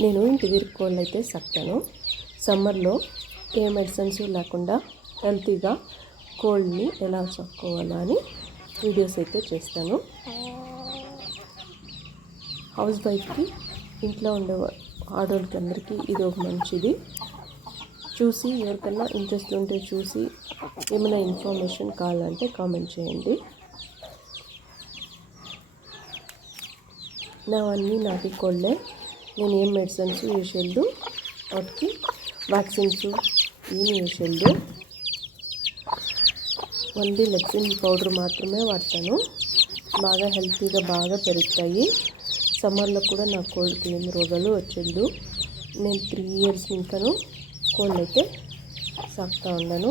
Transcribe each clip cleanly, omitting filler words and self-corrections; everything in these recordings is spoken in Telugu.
నేను ఇంటి కోళ్ళు అయితే సాకుతాను. సమ్మర్లో ఏ మెడిసిన్స్ లేకుండా హెల్తీగా కోళ్ళని ఎలా సాకుకోవాలా అని వీడియోస్ అయితే చేస్తాను. హౌస్ వైఫ్కి, ఇంట్లో ఉండే ఆడవాళ్ళకి అందరికీ ఇది ఒక మంచిది. చూసి ఎవరికన్నా ఇంట్రెస్ట్ ఉంటే చూసి ఏమైనా ఇన్ఫర్మేషన్ కావాలంటే కామెంట్ చేయండి. నావన్నీ నాటి కోళ్ళే. నేను ఏం మెడిసిన్స్ యూజ్ చేయలేదు, వాటికి వ్యాక్సిన్స్ ఏమి యూజ్ చేయలేదు. ఓన్లీ లెక్సిన్ పౌడర్ మాత్రమే వాడతాను. బాగా హెల్తీగా బాగా పెరుగుతాయి. సమ్మర్లో కూడా నా కోళ్ళకి ఏమి రోగాలు వచ్చేది. నేను 3 years ఇంకాను కోళ్ళు అయితే సాకుతూ ఉన్నాను.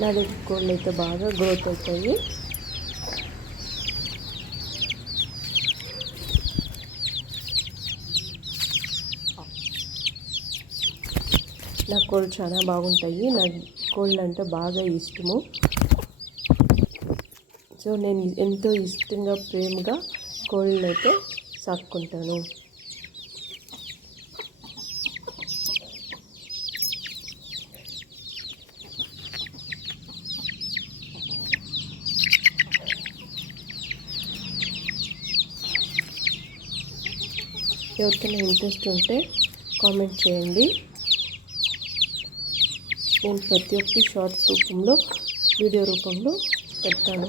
నా దగ్గర కోళ్ళు అయితే బాగా గ్రోత్ అవుతాయి. నా కోళ్ళు చాలా బాగుంటాయి. నా కోళ్ళు అంటే బాగా ఇష్టము. సో నేను ఎంతో ఇష్టంగా ప్రేమగా కోళ్ళని అయితే సాక్కుంటాను. ఎవరికైనా ఇంట్రెస్ట్ ఉంటే కామెంట్ చేయండి. నేను ప్రతి ఒక్కటి షార్ట్స్ రూపంలో, వీడియో రూపంలో పెడతాను.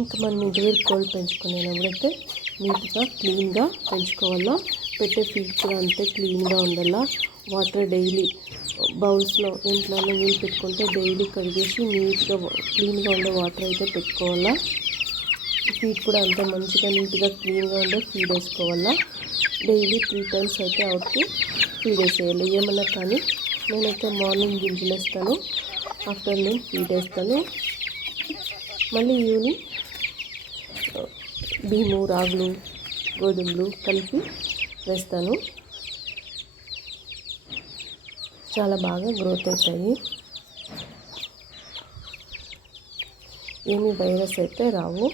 ఇంకా మనం ఇంటి దగ్గర కోళ్ళు పెంచుకునేటప్పుడైతే నీట్గా క్లీన్గా పెంచుకోవాలా. పెట్టే ఫీడ్ కూడా అంతే క్లీన్గా ఉండాలా. వాటర్ డైలీ బౌల్స్లో ఇంట్లో నీళ్ళు పెట్టుకుంటే డైలీ కడిగేసి నీట్గా క్లీన్గా ఉండే వాటర్ అయితే పెట్టుకోవాలా. ఫీడ్ కూడా అంతే మంచిగా నీట్గా క్లీన్గా ఉండే ఫీడ్ వేసుకోవాలా. డైలీ 3 times అయితే అవుట్కి ఫీడ్ వేసేయాలి. ఏమన్నా కానీ నేనైతే మార్నింగ్ గింజలు వేస్తాను, ఆఫ్టర్నూన్ ఫీడ్ వేస్తాను, మళ్ళీ ఈవినింగ్ బియ్యము, రాగులు, గోధుమలు కలిపి వేస్తాను. చాలా బాగా గ్రోత్ అవుతాయి. ఏమీ వైరస్ అయితే రావు.